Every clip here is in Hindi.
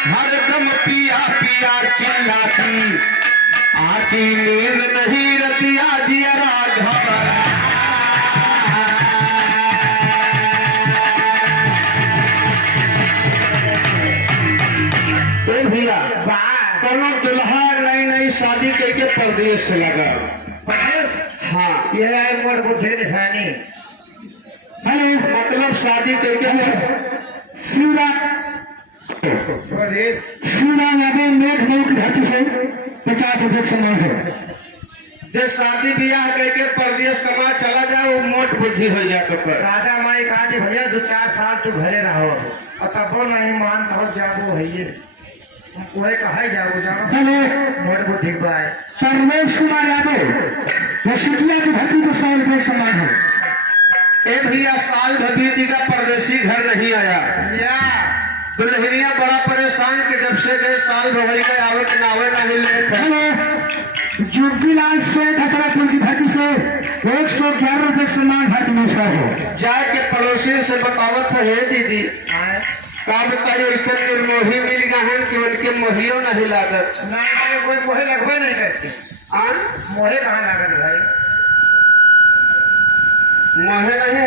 हरदम पिया पिया चिल्लाती, आती नींद नहीं रतिया जियरा घबरा। भैया कोनो दुल्हा नई नई शादी करके परदेश से लगा। परदेश? हाँ, यह है मोट बुद्धि निशानी है मतलब शादी करके सीधा परदेश। सीधा नदी मेघ नौ की धरती से 50 रुपये समान है। जो शादी ब्याह करके परदेश कमा चला जाए वो मोट बुद्धि हो जाए। तो कर दादा माई कहा थी भैया 2-4 साल तू घरे रहो और तब नहीं मानता हो जाबो भैया पूरे कहा जाओ जाओ मोट बुद्धि बाय परमेश कुमार यादव रसिकिया की धरती तो 100 रुपये समान है। ए भैया साल भर का परदेसी घर नहीं आया भैया दुल्हनिया बड़ा परेशान के जब से गए साल भर गए आवे के नावे ना मिले। जुब्बीलाल से खतरापुर की धरती से 111 रुपये समान घाट में है। जाके पड़ोसी से बतावत है दीदी का बताइए इससे निर्मोही मिल गए कि उनके मोहियो नहीं लागत। नहीं कोई मोहे लगभग नहीं करती। मोहे कहाँ लागत भाई? मोहे नहीं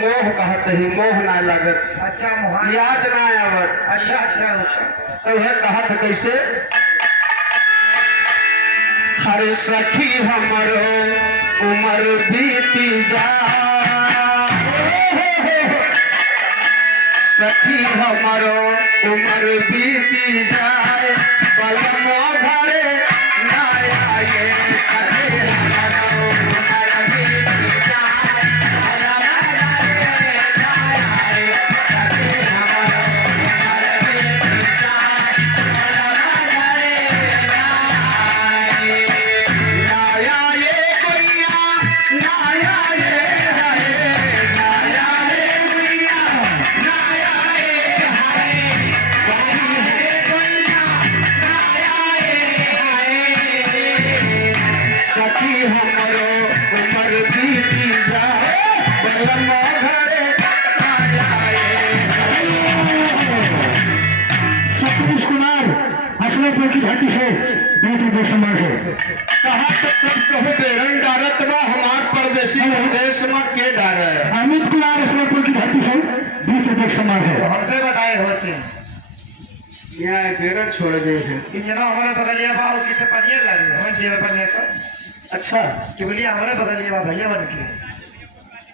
मोह कहते ही मोह ना लागत। अच्छा मोहा याद ना आवत। अच्छा अच्छा तो यह कहत कैसे हर सखी हमरो उम्र बीती जा सखी हमरो उम्र बीती जाए पलमो घरे ना आए सखी हमरो उम्र बीती जाए पलमो घरे ना आए सखी हमरो उम्र बीती जाए पलमो घरे ना आए ना आए कोइया ना आए हमरो उम्र बीती जाए बलमो घरे सतीश कुमार असलपुर की धरती से 20 रुपये समान है। कहा तो सब कहो बेरंग डारत बा हमार परदेसी विदेश में के डारे। अमित कुमार असलपुर की धरती से 20 रुपये समान है। हमसे बताए होते यहाँ बेरंग छोड़ गए थे इंजना हमारे बगलिया बा उसकी से पनियर लगी हमें सेवा करने का। अच्छा चुगलिया हमारे बगलिया बा भैया बन के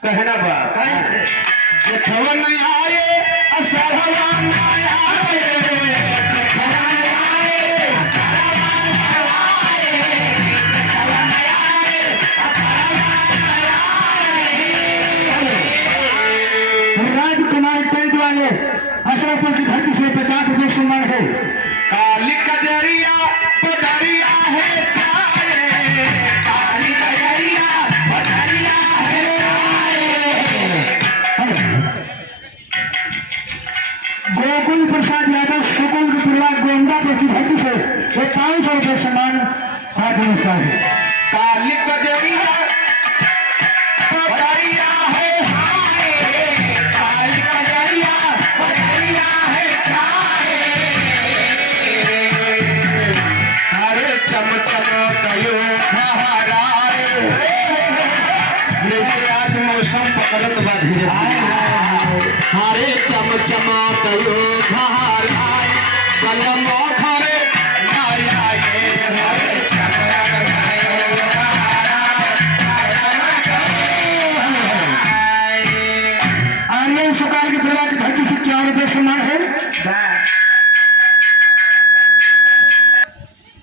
कहना बा कहीं जो खबर नहीं आए असहवा नहीं आए जो खबर नहीं आए राजकुमार टेंट वाले असरपुर की धरती से 50 रुपये समान है। काली कजरिया पदरिया है चारे काली कजरिया पदरिया है गोकुल प्रसाद यादव सुकुल पिल्ला गोंदापुर की धरती से 500 रुपये समान हाथ नमस्कार है। काली कजरिया पदरिया है काली कजरिया पदरिया है अरे चम चम कयो फहराए जैसे आज मौसम पकड़त बा धीरे हरे चम चमा कयो फहराए बलमो घरे ना आए हरे चम कयो आर्यन सुकाल की प्रजा की धरती से 4 रुपये समान है।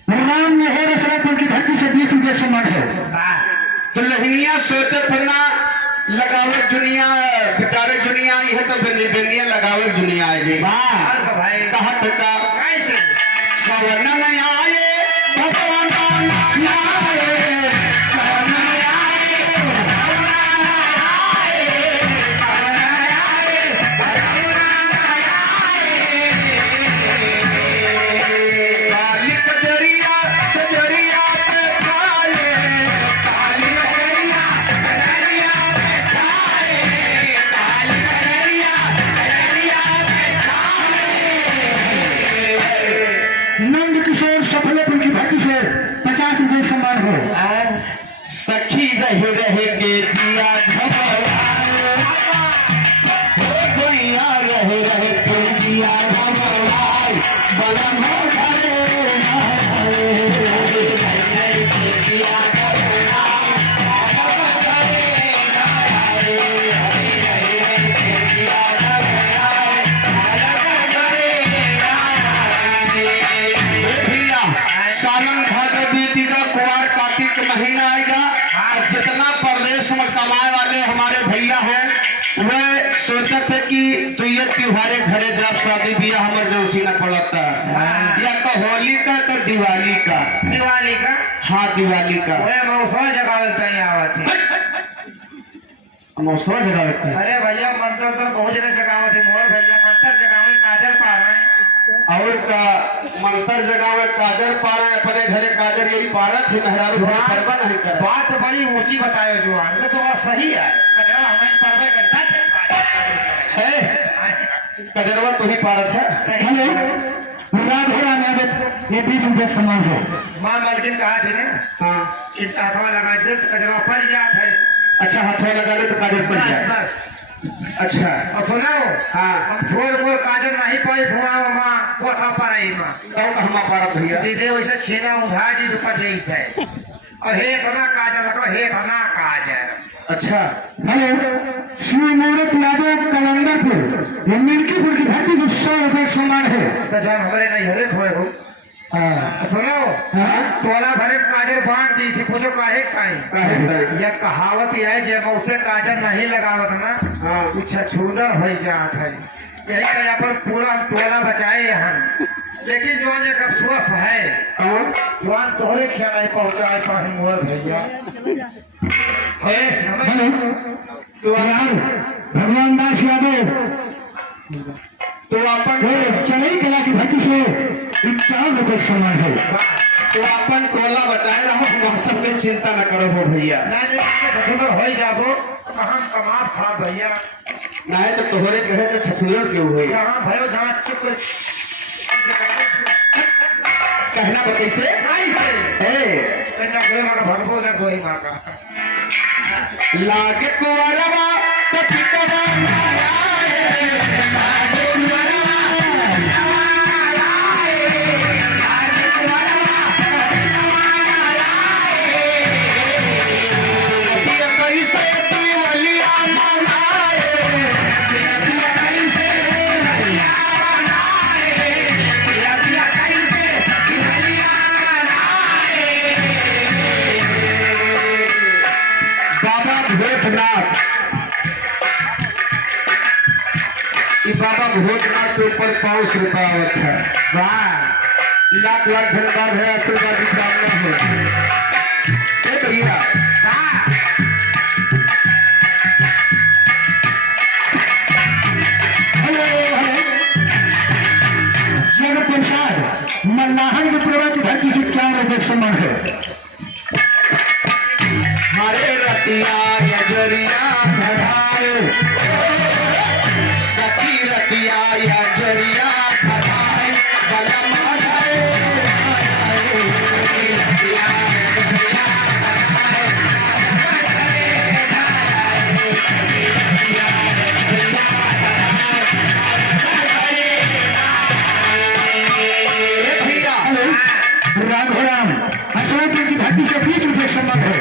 राम नेहर असलापुर की धरती से 20 रुपये समान है। तो लहनिया सोचत ना लगावत दुनिया बिकारे दुनिया यह तो बेनिया लगावत दुनिया है जी भाई कहत का सवन नहीं आए भगवान ना आए सवन नहीं आए काली कजरिया सजरिया पे छाए काली कजरिया कजरिया पे छाए काली कजरिया कजरिया पे छाए फतेहपुर की धरती से 50 रुपये सम्मान हो। सखी रहे रहे के जिया घबराए, गोइया रहे रहे के जिया घबराए, बड़ा मोटा रे जिया सावन भादव बीतेगा, कुआर कार्तिक महीना आएगा। और जितना प्रदेश में कमाए वाले हमारे भैया हैं वे सोचते थे कि तू ये त्योहारे घरे जब शादी ब्याह इमरजेंसी न पड़ता या तो होली का तो दिवाली का। दिवाली का हाँ दिवाली का मौसम जगह कहीं आवत है। मौसम जगह लगता है। अरे भैया मंत्र तो बहुत जगह जगह थी, मोर भैया मंत्र जगह काजल पा रहे हैं और का मंत्र जगह में काजर पा रहे हैं, अपने घरे काजर यही पा रहा थी, मेहरारू परवा नहीं कर। बात बड़ी ऊंची बतायो जो आगे तो बात सही है। कजरा हमें परवा करता है कजरवा तो ही पा रहा था। सही हेलो राधे राम यादव, ये 20 रुपये सम्मान हो। माँ मालकिन कहा थी ना हाँ कि हाथवा लगा दे तो कजरा पड़ जात है। अच्छा हाथों लगा ले तो काजर पड़ जाए। बस अच्छा और सुनाओ हाँ हम थोड़ मोर काजल नहीं पाई धुआ माँ कोसा पाई माँ कौन कहमा पा रहा भैया। सीधे वैसे छीना उधा जी ऊपर दे है और हे बना काजल लगा हे बना काजल। अच्छा हेलो श्री मूरत यादव कलंदरपुर, ये मिल्कीपुर की धरती से 100 रुपये सम्मान है। तो जब हमारे नहीं हरे खोए हो सुनो तोला भरे काजल बांट दी थी, पूछो काहे काहे यह कहावत है जब उसे काजल नहीं लगावत ना कुछ छूदर हो जात है। यही कहा पर पूरा टोला बचाए हम, लेकिन जो एक अफसोस है जवान तोहरे क्या नहीं पहुंचाए पाए मोर भैया है हेलो तो यार भगवान दास यादव तो अपन चढ़ई कला की धरती से 51 रुपये सम्मान है। तो अपन टोला बचाए रहो, मौसम में चिंता न करो हो भैया। छछुदर हो जाबो कहाँ कमाब खा भैया नहीं तो तोहरे कहे से छठुलर क्यों हुई जहाँ भयो जहाँ चुप कहना बता से नहीं है ए भरपूर है कोई माँ का लागे कुवारवा तो ठिकाना आया है, लागे कुवारवा लागे कुवारवा पिया कैसे दिवलिया मनाए, पिया कैसे दिवलिया मनाए, पिया कैसे दिवलिया मनाए। बाबा भूतनाथ, ये बाबा भूतनाथ के ऊपर 500 रुपया आवत है। वाह लाख लाख धन्यवाद है, आशीर्वाद की कामना है। ए भैया जगत प्रसाद मल्लाहन के प्रभा की धरती से 51 रुपये सम्मान है। हरे रतिया यजरिया धराए, सती रतिया यजरिया धराए, गला मारे रतिया यजरिया राघोराम हसनपुर की धरती से 20 रुपये सम्मान है।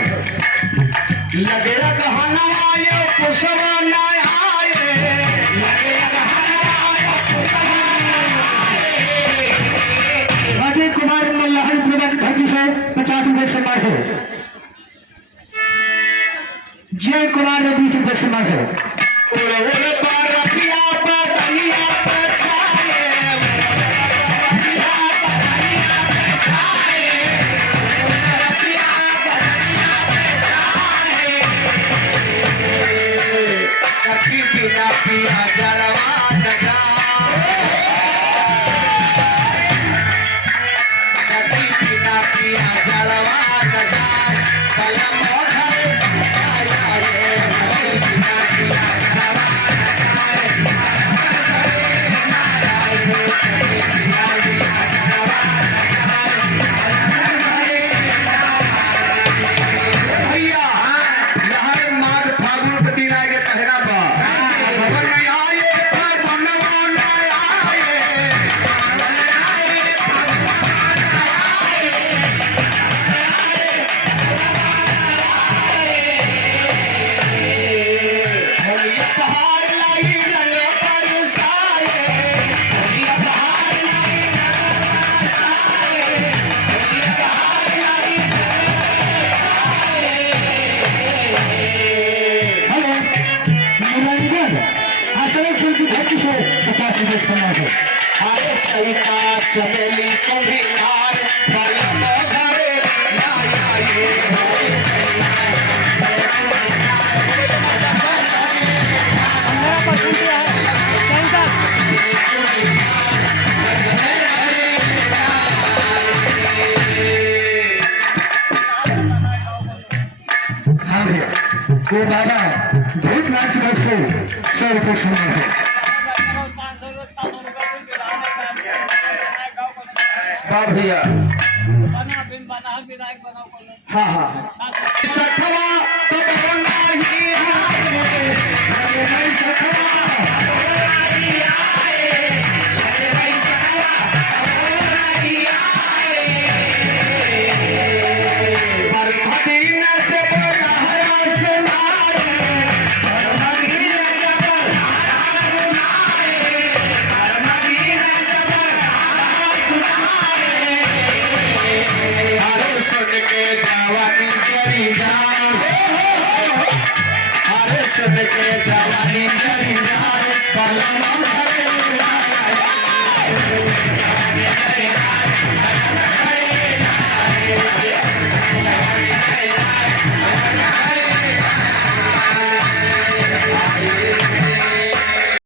लगेला कहना आयो कुसवा ना आए, लगेला कहना आयो कुसवा ना आए। अजय कुमार मल्लाहन प्रभा की धरती से 50 रुपये सम्मान है। जय कुमार ने 20 रुपये सम्मान है। उड़ उड़ पर रतिया बदलिया पे छाए, रतिया बदलिया पे छाए, रतिया बदलिया पे छाए। सखी बिना पिया जलवा न जाए, सखी बिना पिया जलवा न जाए, कलम ओढ़े आए आए, सखी बिना पिया जलवा न जाए, सखी बिना पिया जलवा न जाए। चैता चमेली कुम्हिलार बलम घरे नाय आए हो। हाँ भैया वो बाबा भूतनाथ की तरफ से 100 रुपये सम्मान है। वाह भैया हाँ हाँ सखवा